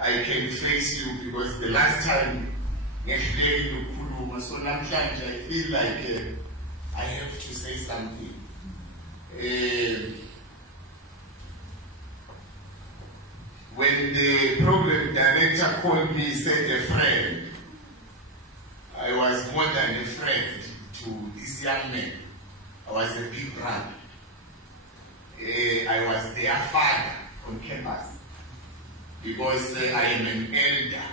I can face you because the last time I feel like I have to say something. When the program director called me, he said a friend, I was more than a friend to this young man. I was a big brother. I was their father on campus because I am an elder.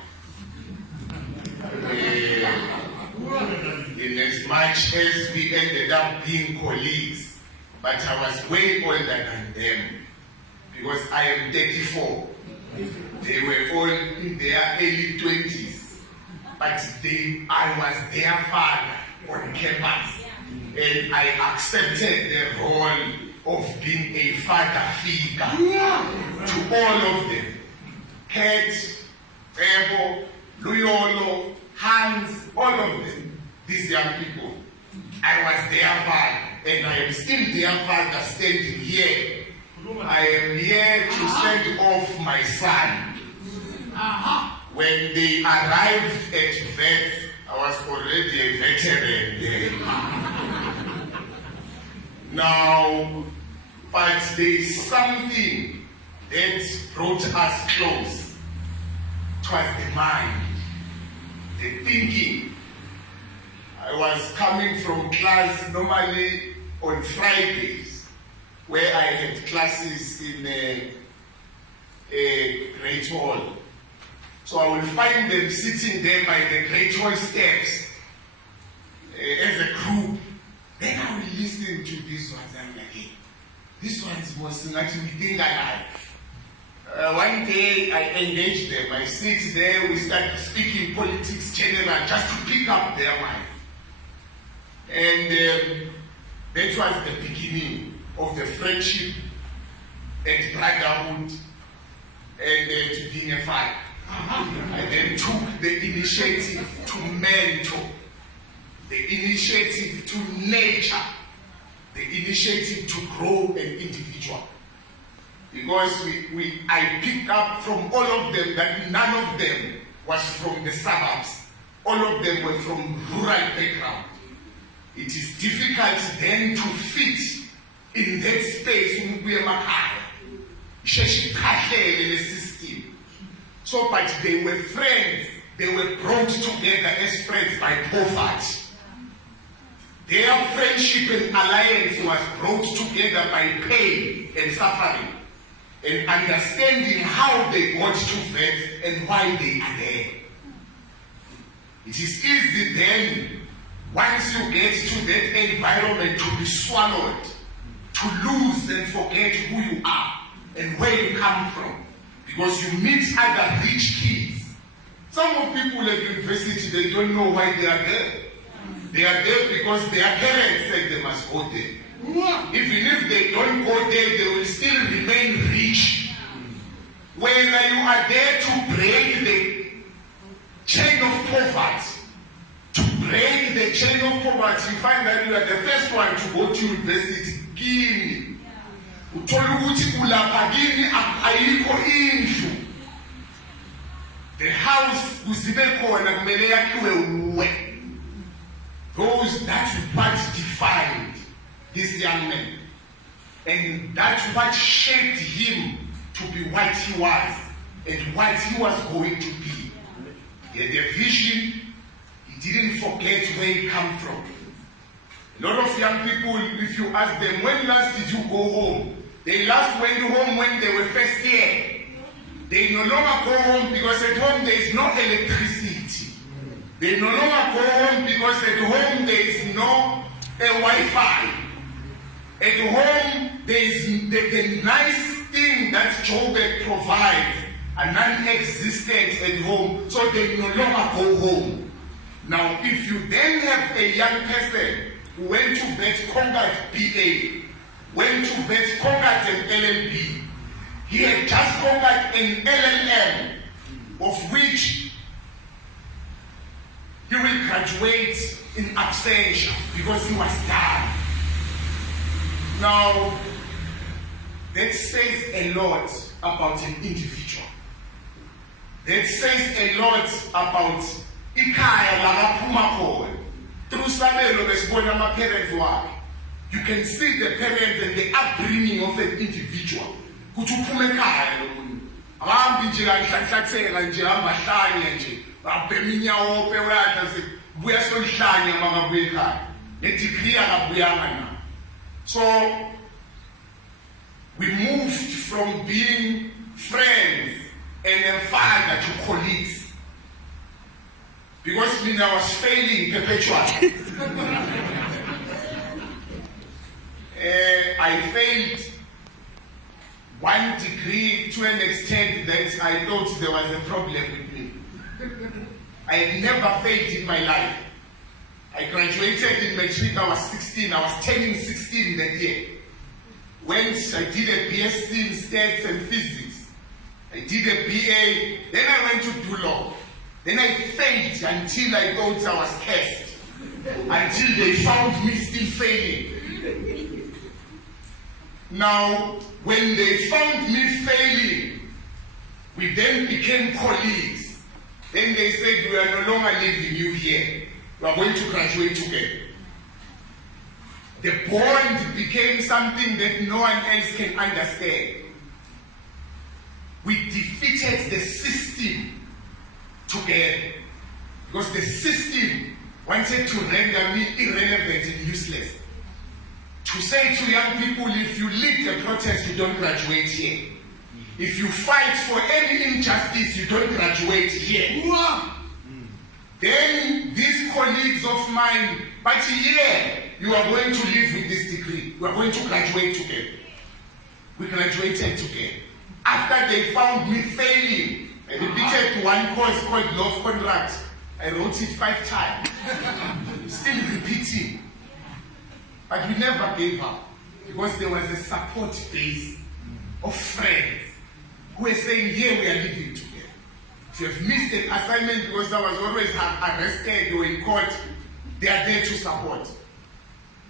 In as much as we ended up being colleagues, but I was way older than them because I am 34. They were all in their early 20s, but I was their father on campus, and I accepted the role of being a father figure to all of them. Kat, Mcebo, Luyolo, Hans, all of them, these young people. I was their father, and I am still their father standing here. I am here to send off my son. When they arrived at vet, I was already a veteran there. Now, but there's something that brought us close. It was the mind, the thinking. I was coming from class normally on Fridays, where I had classes in a Great Hall. So I will find them sitting there by the Great Hall steps as a group. Then I will listen to this one. I'm like, hey, this one is more actually we think alive. One day I engage them. I sit there, we start speaking politics general just to pick up their mind. And that was the beginning of the friendship and brotherhood and to being a father. I then took the initiative to mentor, the initiative to nurture, the initiative to grow an individual. Because I picked up from all of them that none of them was from the suburbs. All of them were from rural background. It is difficult then to fit in that space system. So, but they were friends. They were brought together as friends by poverty. Their friendship and alliance was brought together by pain and suffering, and understanding how they got to vet and why they are there. It is easy then, once you get to that environment, to be swallowed, to lose and forget who you are and where you come from, because you meet other rich kids. Some of people at university, they don't know why they are there. They are there because their parents said they must go there. Even if they don't go there, they will still remain rich. When you are there to break the chain of poverty, to break the chain of poverty, you find that you are the first one to go to university. Kini. The house those that's what defined this young man, and that's what shaped him to be what he was and what he was going to be. He had a vision. He didn't forget where he come from. A lot of young people, if you ask them, when last did you go home? They last went home when they were first year. They no longer go home because at home there is no electricity. They no longer go home because at home there is no Wi-Fi. At home there is the nice thing that Joburg provides are non-existent at home, so they no longer go home. Now, if you then have a young person who went to vet, conquered BA, went to vet, conquered an LLB, he had just conquered an LLM, of which he will graduate in absentia because he was done. Now, that says a lot about an individual. that says a lot about ikhaya lakaphuma khona. Through Samuel besibona ama-parents wakhe. You can see the parents and the upbringing of an individual. Kuthi uphume ekhaya lo muntu. Ahambi nje kanhlanhlathela nje hamba hlanye nje. Babhema inyawo pewatha se buya solihlanye makabuya ekhaya. Ne-degree akabuyanga na. So we moved from being friends and a father to colleagues. Because I was failing perpetually. I failed 1 degree to an extent that I thought there was a problem with me. I had never failed in my life. I graduated in Mcebe. I was 16. I was turning 16 that year. Went, I did a BSc in stats and physics. I did a BA. Then I went to do law. Then I failed until I thought I was cursed. Until they found me still failing. Now, when they found me failing, we then became colleagues. Then they said, we are no longer leaving you here. We are going to graduate together. The bond became something that no one else can understand. We defeated the system together. Because the system wanted to render me irrelevant and useless. To say to young people, if you lead the protest, you don't graduate here. If you fight for any injustice, you don't graduate here. Then these colleagues of mine, but here, you are going to live with this degree. We are going to graduate together. We graduated together. After they found me failing, I repeated one course called Law of Contract. I wrote it 5 times. Still repeating. But we never gave up because there was a support base of friends who were saying, here we are living together. If you have missed an assignment because I was always arrested or in court, they are there to support.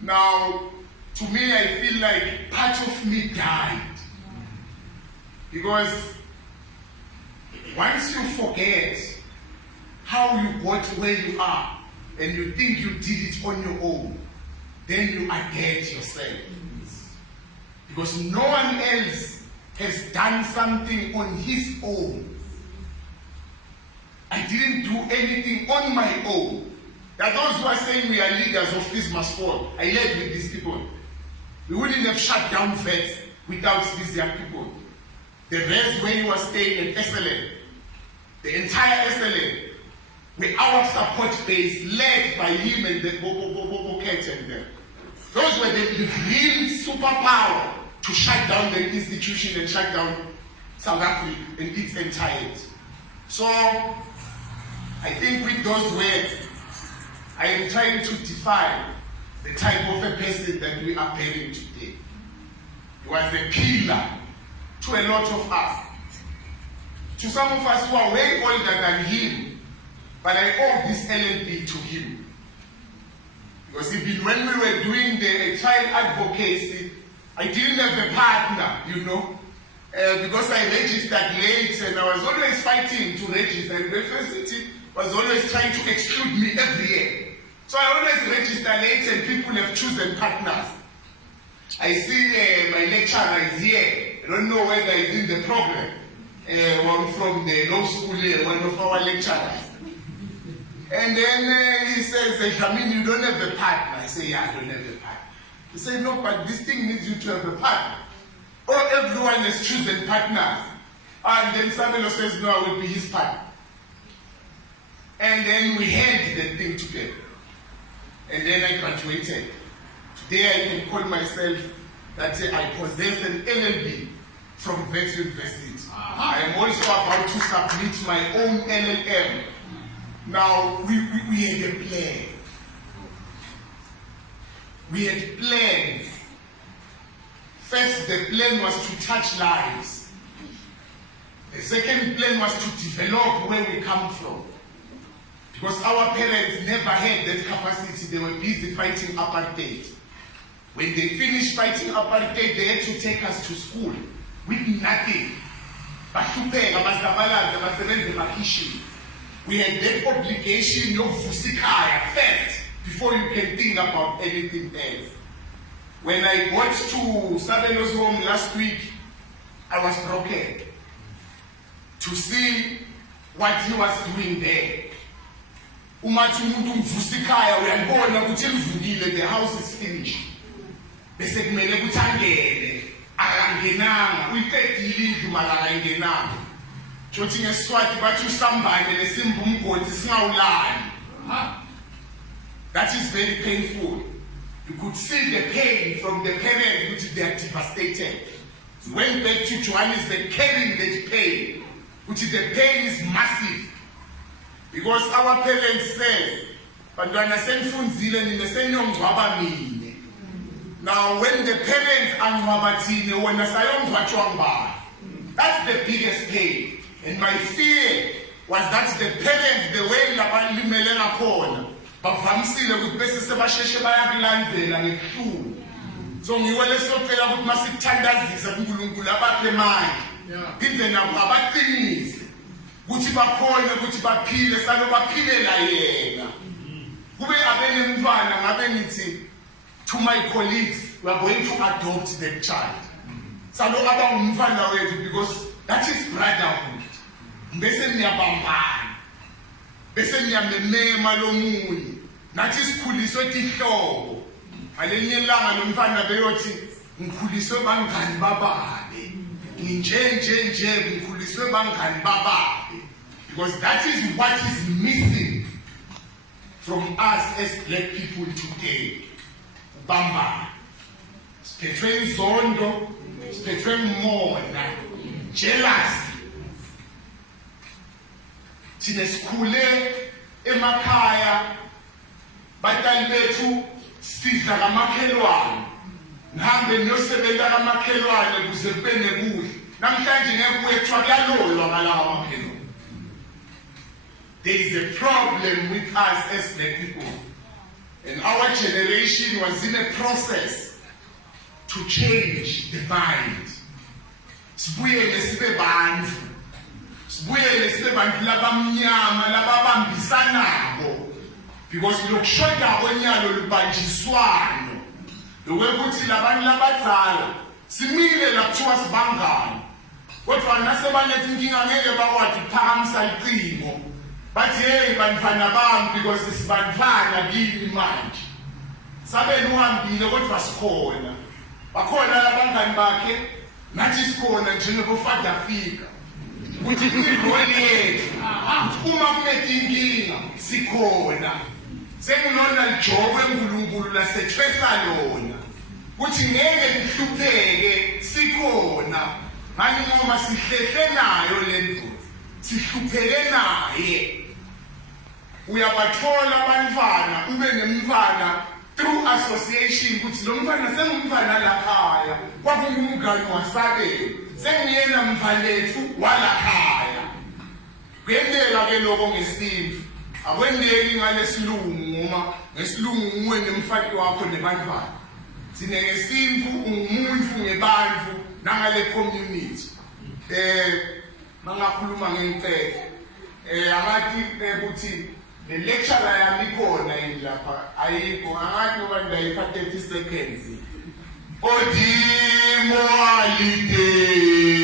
Now, to me, I feel like part of me died. Because once you forget how you got where you are and you think you did it on your own, then you forget yourself. Because no one else has done something on his own. I didn't do anything on my own. There are those who are saying we are leaders of this must fall. I led with these people. We wouldn't have shut down vets without these young people. The rest where he was staying at SLM, the entire SLM, with our support base led by him and the Bobo Cat and them. Those were the real superpower to shut down the institution and shut down South Africa in its entirety. So, I think with those words, I am trying to define the type of a person that we are bearing today. He was a pillar to a lot of us. To some of us who are way older than him, but I owe this LLB to him. Because even when we were doing the child advocacy, I didn't have a partner, you know, because I registered late and I was always fighting to register. University was always trying to exclude me every year. So I always register late and people have chosen partners. I see my lecturer is here. I don't know whether he's in the program. One from the law school here, one of our lecturers. And then he says, Dlamini, you don't have a partner. I say, yeah, I don't have a partner. He said, no, but this thing needs you to have a partner. Or everyone has chosen partners. And then Samuel says, no, I will be his partner. And then we held that thing together. And then I graduated. Today I can call myself that I possess an LLB from Wits University. I am also about to submit my own LLM. Now, we had a plan. We had plans. First, the plan was to touch lives. The second plan was to develop where we come from. Because our parents never had that capacity. They were busy fighting apartheid. When they finished fighting apartheid, they had to take us to school with nothing. But to pay, basebenze emakhishini. We had that obligation yokuvusa ikhaya first before you can think about anything else. When I got to Sabelo's home last week, I was broken to see what he was doing there. Umathi umuntu umvusa ikhaya uyabona ukuthi livukile, the house is finished. Bese kumele ukuthi angene, akangenanga, uyiqedile indlu mara akangenanga. Jothi ngeSiswati bathi usambane lesimba umgodi singawulali. That is very painful. You could see the pain from the parents, which they are devastated. Went back to Johannesburg carrying that pain, which is the pain is massive. Because our parents says, bantwana senifunzile nina senyongcwaba mine. Now when the parents angcwaba thina wena sayongcwatshwa ngubani. That's the biggest pain. And my fear was that the parents, the way labalimele ngakhona, bavamisile ukuthi bese sebasheshe bayakulandela ngebuhlungu. So ngiwe lesocela ukuthi masithandazisa kuNkulunkulu abaphe manje. Phinde nabo abaqinise ukuthi bakhona ukuthi baphile salo baphilela yena. Kube abenemntwana ngabe ngithi to my colleagues, we are going to adopt the child. Salo abangumntwana wethu because that is brotherhood. Bese niyabambana. Bese niyamemema lomunye. Nathi sikhuliswe ihlobo. Ngalenye ilanga lomfana beyothi ngikhuliswe bangani bababe. Nje ngikhuliswe bangani bababe. Because that is what is missing from us as black people today. Bamba. Siphethwe izondo, siphethwe mona, jealousy. Thina sikhule emakhaya batali bethu sidla kamakhelwane, ngihambe niyosebenza kamakhelwane kuze kubene kuhle. Namhlanje ngeke kuyethiwa kuyalolwa ngalawa makhelwane. There is a problem with us as black people, and our generation was in a process to change the mind. Sibuyele sibe bantfu. Sibuyele sibe bantu labamnyama lababambisanako, because lokushoda konyalo lubanjiswano lokuthi labantu labadzala simile laphiwa sibangani, kodwa nasebalethe inkinga ngeke bakwazi ukuphakamisa icingo bathi hey bantwana bami because sibantwana kini manje. Sabeni uhambile kodwa sikhona, bakhona labangani bakhe nathi sikhona njengobufada fika. Ukuthi ingqondo yethu uma kunenkinga sikhona. Sekunona lijobo eNkulunkulu lasethwesa lona. Kuthi ngeke lihlupheke sikhona. Ngani ngoba sihlehle nayo lendlu. Sihlupheke naye. Uyabathola abantwana ube nemntwana through association ukuthi lo mntwana sengumntwana lakhaya kwakungumngane wasabeni. Sengiyena mfalethu walakhaya. Kuyendeka ke lokho ngesintu. Akwendeki ngalesilungu ngoba ngesilungu nguwe nemfati wakho nebantwana. Sine ngesintu ungumuntu ngebantfu nangale community. Mangakhuluma ngempela. Angathi ukuthi le lecture yami khona lapha ayikho, angathi ngoba ndayipha 30 seconds. Odimo alide